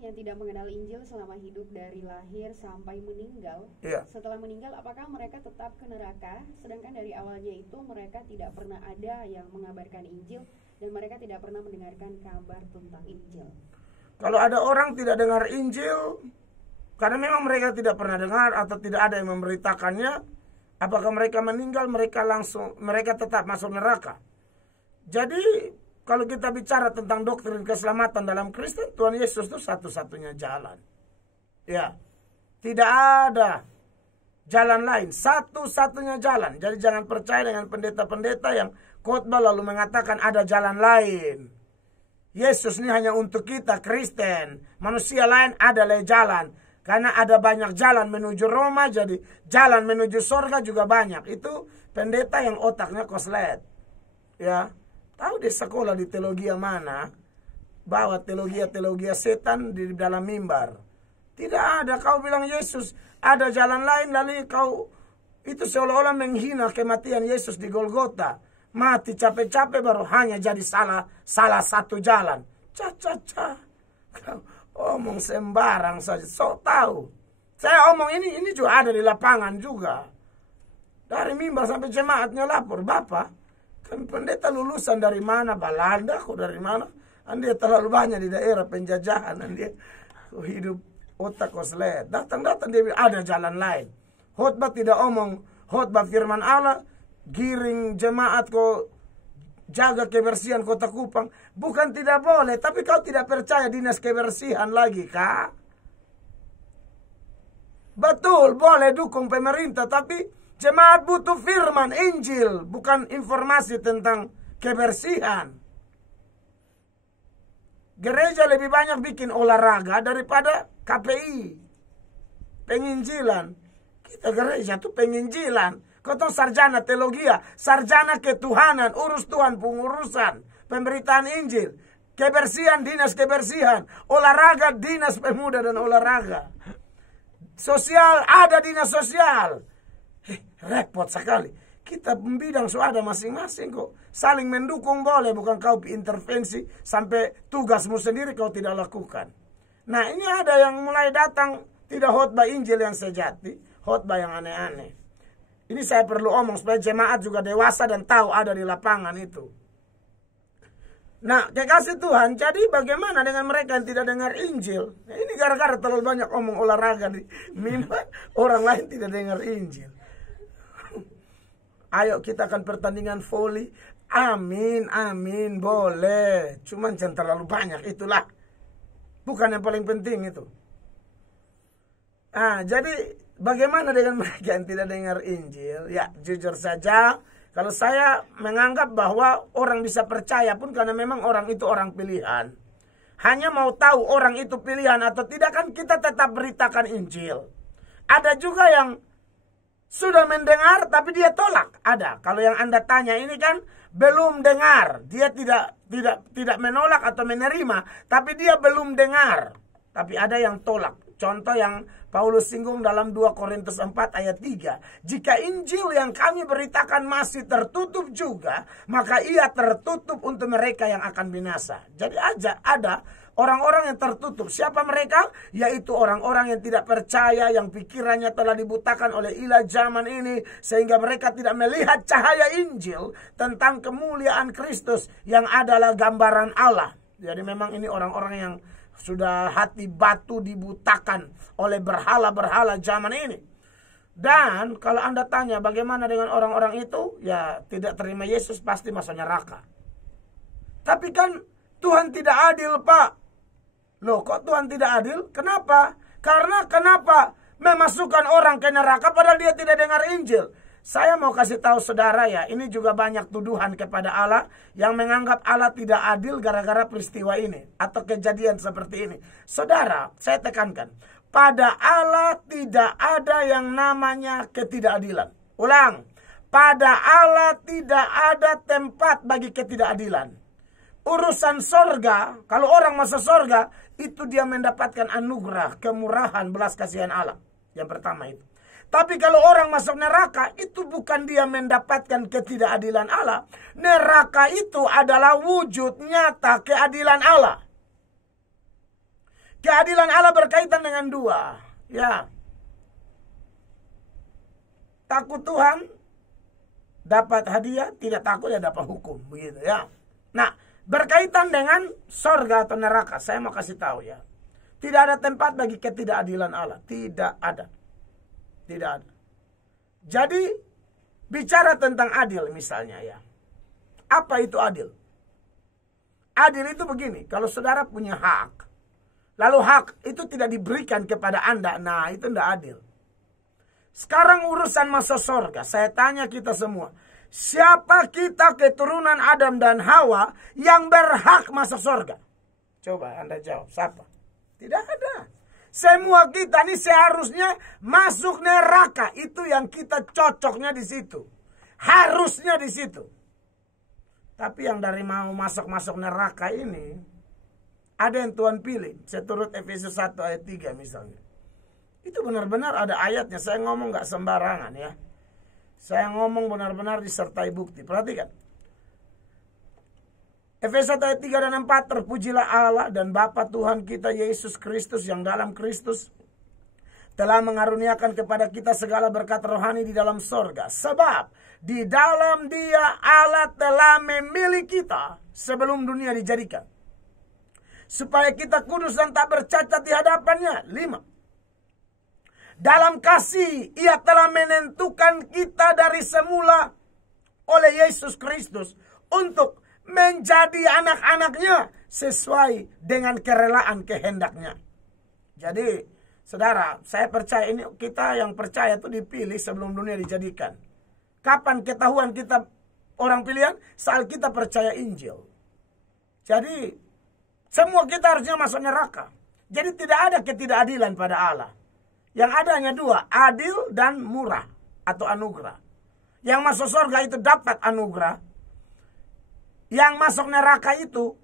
Yang tidak mengenal Injil selama hidup dari lahir sampai meninggal, Iya. setelah meninggal apakah mereka tetap ke neraka? Sedangkan dari awalnya itu mereka tidak pernah ada yang mengabarkan Injil dan mereka tidak pernah mendengarkan kabar tentang Injil. Kalau ada orang tidak dengar Injil karena memang mereka tidak pernah dengar atau tidak ada yang memberitakannya, apakah mereka meninggal, mereka tetap masuk neraka. Jadi kalau kita bicara tentang doktrin keselamatan dalam Kristen, Tuhan Yesus itu satu-satunya jalan. Ya, tidak ada jalan lain, satu-satunya jalan. Jadi jangan percaya dengan pendeta-pendeta yang khotbah lalu mengatakan ada jalan lain. Yesus ini hanya untuk kita Kristen. Manusia lain adalah jalan. Karena ada banyak jalan menuju Roma, jadi jalan menuju surga juga banyak. Itu pendeta yang otaknya koslet. Ya. Tahu di sekolah di teologi mana bawa teologi setan di dalam mimbar. Tidak ada. Kau bilang Yesus ada jalan lain, lalu kau itu seolah-olah menghina kematian Yesus di Golgota. Mati capek-capek baru hanya jadi salah satu jalan. Kau omong sembarang saja. So tahu. Saya omong ini juga ada di lapangan juga. Dari mimbar sampai jemaatnya lapor, Bapak, pendeta lulusan dari mana? Belanda kok dari mana? Dia terlalu banyak di daerah penjajahan. Dia hidup otak koslet. Datang-datang dia bilang ada jalan lain. Khotbah tidak omong khotbah firman Allah, giring jemaat kok jaga kebersihan kota Kupang. Bukan tidak boleh, tapi kau tidak percaya dinas kebersihan lagi, Kak? Betul, boleh dukung pemerintah, tapi jemaat butuh firman, Injil, bukan informasi tentang kebersihan. Gereja lebih banyak bikin olahraga daripada KPI. Penginjilan. Kita gereja tuh penginjilan. Kau tahu sarjana teologi, sarjana ketuhanan, urus Tuhan, pengurusan, pemberitaan Injil. Kebersihan, dinas kebersihan. Olahraga, dinas pemuda dan olahraga. Sosial, ada dinas sosial. Repot sekali. Kita bidang ada masing-masing kok. Saling mendukung boleh, bukan kau intervensi sampai tugasmu sendiri kau tidak lakukan. Nah, ini ada yang mulai datang tidak khotbah Injil yang sejati, khotbah yang aneh-aneh. Ini saya perlu omong supaya jemaat juga dewasa dan tahu ada di lapangan itu. Nah, kekasih Tuhan, jadi bagaimana dengan mereka yang tidak dengar Injil? Nah, ini gara-gara terlalu banyak omong olahraga di mimbar, orang lain tidak dengar Injil. Ayo kita akan pertandingan voli. Amin, amin, boleh. Cuman jangan terlalu banyak, itulah. Bukan yang paling penting itu. Jadi bagaimana dengan mereka yang tidak dengar Injil? Ya, jujur saja, kalau saya menganggap bahwa orang bisa percaya pun karena memang orang itu orang pilihan. Hanya mau tahu orang itu pilihan atau tidak, kan kita tetap beritakan Injil. Ada juga yang sudah mendengar tapi dia tolak. Ada. Kalau yang Anda tanya ini kan belum dengar. Dia tidak menolak atau menerima, tapi dia belum dengar. Tapi ada yang tolak. Contoh yang Paulus singgung dalam 2 Korintus 4 ayat 3. Jika Injil yang kami beritakan masih tertutup juga, maka ia tertutup untuk mereka yang akan binasa. Jadi ada orang-orang yang tertutup. Siapa mereka? Yaitu orang-orang yang tidak percaya, yang pikirannya telah dibutakan oleh ilah zaman ini, sehingga mereka tidak melihat cahaya Injil tentang kemuliaan Kristus yang adalah gambaran Allah. Jadi memang ini orang-orang yang sudah hati batu dibutakan oleh berhala-berhala zaman ini. Dan kalau Anda tanya bagaimana dengan orang-orang itu, ya tidak terima Yesus pasti masuk neraka. Tapi kan Tuhan tidak adil, Pak. Loh, kok Tuhan tidak adil? Kenapa? Karena kenapa memasukkan orang ke neraka padahal dia tidak dengar Injil? Saya mau kasih tahu saudara ya, ini juga banyak tuduhan kepada Allah yang menganggap Allah tidak adil gara-gara peristiwa ini atau kejadian seperti ini. Saudara, saya tekankan, pada Allah tidak ada yang namanya ketidakadilan. Ulang, pada Allah tidak ada tempat bagi ketidakadilan. Urusan sorga, kalau orang masuk sorga, itu dia mendapatkan anugerah, kemurahan, belas kasihan Allah. Yang pertama itu. Tapi kalau orang masuk neraka, itu bukan dia mendapatkan ketidakadilan Allah. Neraka itu adalah wujud nyata keadilan Allah. Keadilan Allah berkaitan dengan dua. Ya. Takut Tuhan dapat hadiah, tidak takut ya dapat hukum, begitu ya. Nah, berkaitan dengan sorga atau neraka, saya mau kasih tahu ya. Tidak ada tempat bagi ketidakadilan Allah, tidak ada. Tidak ada. Jadi bicara tentang adil misalnya ya. Apa itu adil? Adil itu begini, kalau saudara punya hak, lalu hak itu tidak diberikan kepada Anda, nah itu tidak adil. Sekarang urusan masuk surga, saya tanya kita semua, siapa kita keturunan Adam dan Hawa yang berhak masuk surga? Coba Anda jawab, siapa? Tidak ada. Semua kita ini seharusnya masuk neraka, itu yang kita cocoknya di situ. Harusnya di situ. Tapi yang dari mau masuk neraka ini, ada yang Tuhan pilih. Seturut Efesus 1 ayat 3 misalnya. Itu benar-benar ada ayatnya. Saya ngomong gak sembarangan ya. Saya ngomong benar-benar disertai bukti. Perhatikan. Efesus 1 ayat 3 dan 4. Terpujilah Allah dan Bapa Tuhan kita Yesus Kristus yang dalam Kristus telah mengaruniakan kepada kita segala berkat rohani di dalam sorga. Sebab di dalam Dia Allah telah memilih kita sebelum dunia dijadikan, supaya kita kudus dan tak bercacat di hadapannya. 5. Dalam kasih Ia telah menentukan kita dari semula oleh Yesus Kristus untuk menjadi anak-anaknya sesuai dengan kerelaan kehendaknya. Jadi saudara, saya percaya ini, kita yang percaya itu dipilih sebelum dunia dijadikan. Kapan ketahuan kita orang pilihan? Saat kita percaya Injil. Jadi semua kita harusnya masuk neraka. Jadi tidak ada ketidakadilan pada Allah. Yang ada hanya dua, adil dan murah atau anugerah. Yang masuk surga itu dapat anugerah. Yang masuk neraka itu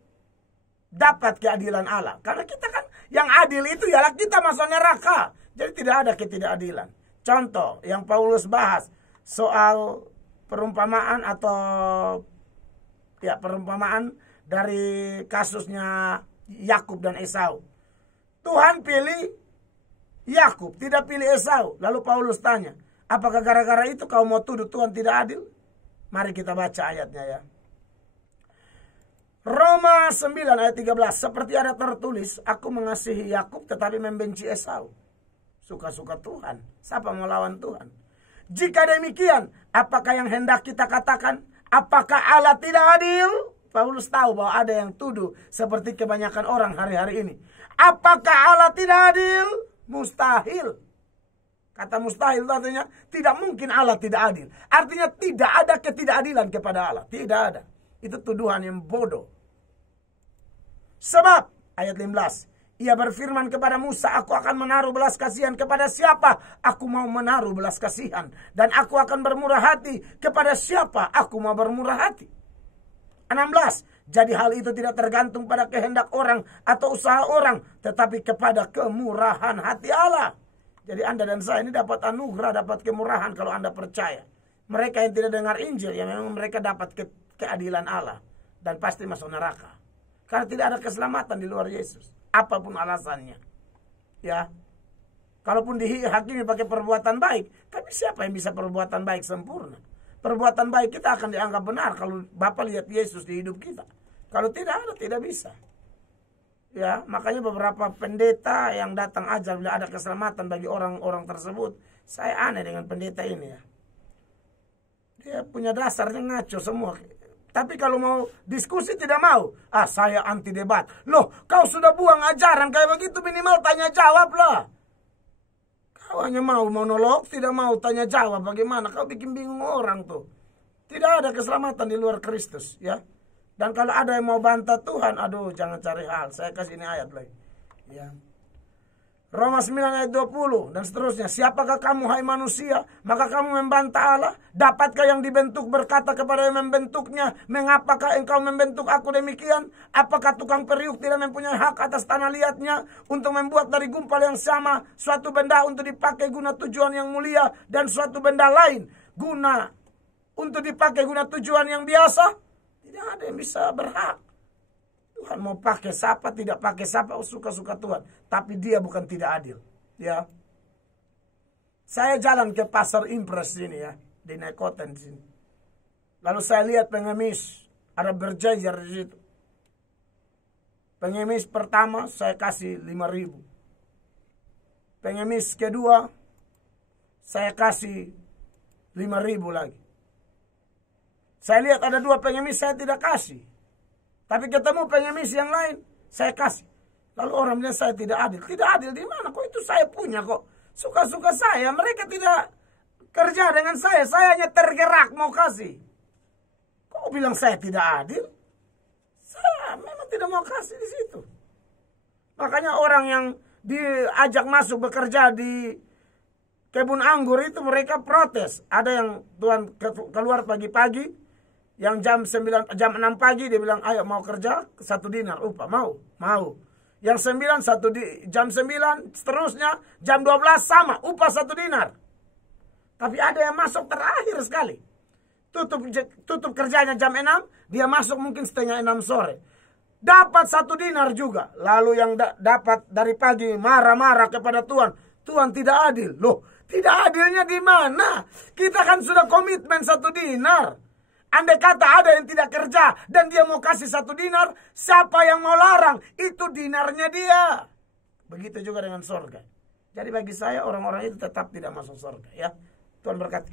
dapat keadilan Allah. Karena kita kan yang adil itu ialah kita masuk neraka. Jadi tidak ada ketidakadilan. Contoh yang Paulus bahas soal perumpamaan atau ya perumpamaan dari kasusnya Yakub dan Esau. Tuhan pilih Yakub, tidak pilih Esau. Lalu Paulus tanya, apakah gara-gara itu kau mau tuduh Tuhan tidak adil? Mari kita baca ayatnya ya. Roma 9 ayat 13. Seperti ada tertulis, aku mengasihi Yakub tetapi membenci Esau. Suka-suka Tuhan. Siapa mau lawan Tuhan? Jika demikian, apakah yang hendak kita katakan? Apakah Allah tidak adil? Paulus tahu bahwa ada yang tuduh seperti kebanyakan orang hari-hari ini. Apakah Allah tidak adil? Mustahil. Kata mustahil itu artinya tidak mungkin Allah tidak adil. Artinya tidak ada ketidakadilan kepada Allah. Tidak ada. Itu tuduhan yang bodoh. Sebab, ayat 15. Ia berfirman kepada Musa, aku akan menaruh belas kasihan kepada siapa aku mau menaruh belas kasihan. Dan aku akan bermurah hati kepada siapa aku mau bermurah hati. 16. Jadi hal itu tidak tergantung pada kehendak orang atau usaha orang, tetapi kepada kemurahan hati Allah. Jadi Anda dan saya ini dapat anugerah, dapat kemurahan kalau Anda percaya. Mereka yang tidak dengar Injil, ya memang mereka dapat keadilan Allah. Dan pasti masuk neraka. Karena tidak ada keselamatan di luar Yesus. Apapun alasannya. Ya. Kalaupun dihakimi pakai perbuatan baik. Tapi siapa yang bisa perbuatan baik sempurna? Perbuatan baik kita akan dianggap benar kalau Bapa lihat Yesus di hidup kita. Kalau tidak ada, tidak bisa. Ya, makanya beberapa pendeta yang datang ajar bila ada keselamatan bagi orang-orang tersebut. Saya aneh dengan pendeta ini ya. Dia punya dasarnya ngaco semua. Tapi kalau mau diskusi tidak mau. Saya anti debat. Loh, kau sudah buang ajaran kayak begitu, minimal tanya jawab lah. Kau hanya mau monolog, tidak mau tanya jawab. Bagaimana? Kau bikin bingung orang tuh. Tidak ada keselamatan di luar Kristus ya. Dan kalau ada yang mau bantah Tuhan, aduh jangan cari hal. Saya kasih ini ayat lagi. Ya. Roma 9 ayat 20 dan seterusnya. Siapakah kamu hai manusia? Maka kamu membantah Allah. Dapatkah yang dibentuk berkata kepada yang membentuknya, mengapakah engkau membentuk aku demikian? Apakah tukang periuk tidak mempunyai hak atas tanah liatnya untuk membuat dari gumpal yang sama suatu benda untuk dipakai guna tujuan yang mulia dan suatu benda lain guna untuk dipakai guna tujuan yang biasa? Tidak ada yang bisa berhak. Tuhan mau pakai siapa, tidak pakai siapa, suka-suka Tuhan. Tapi dia bukan tidak adil. Ya. Saya jalan ke pasar Impres sini ya, di Nekoten di sini. Lalu saya lihat pengemis, ada berjajar di situ. Pengemis pertama saya kasih 5.000. Pengemis kedua saya kasih 5.000 lagi. Saya lihat ada 2 pengemis saya tidak kasih. Tapi ketemu pengemis yang lain, saya kasih. Lalu orang bilang saya tidak adil. Tidak adil di mana? Kok itu saya punya kok. Suka-suka saya, mereka tidak kerja dengan saya hanya tergerak mau kasih. Kok bilang saya tidak adil? Saya memang tidak mau kasih di situ. Makanya orang yang diajak masuk bekerja di kebun anggur itu mereka protes. Ada yang Tuhan keluar pagi-pagi, yang jam 6 pagi dia bilang, ayo mau kerja 1 dinar upah, mau. Yang 9 jam 9 seterusnya jam 12 sama upah 1 dinar. Tapi ada yang masuk terakhir sekali. Tutup kerjanya jam 6, dia masuk mungkin setengah 6 sore. Dapat 1 dinar juga. Lalu yang dapat dari pagi marah-marah kepada Tuhan. Tuhan tidak adil. Loh, tidak adilnya di mana? Kita kan sudah komitmen 1 dinar. Andai kata ada yang tidak kerja dan dia mau kasih 1 dinar, siapa yang mau larang? Itu dinarnya dia. Begitu juga dengan surga. Jadi bagi saya orang-orang itu tetap tidak masuk surga ya. Tuhan berkati.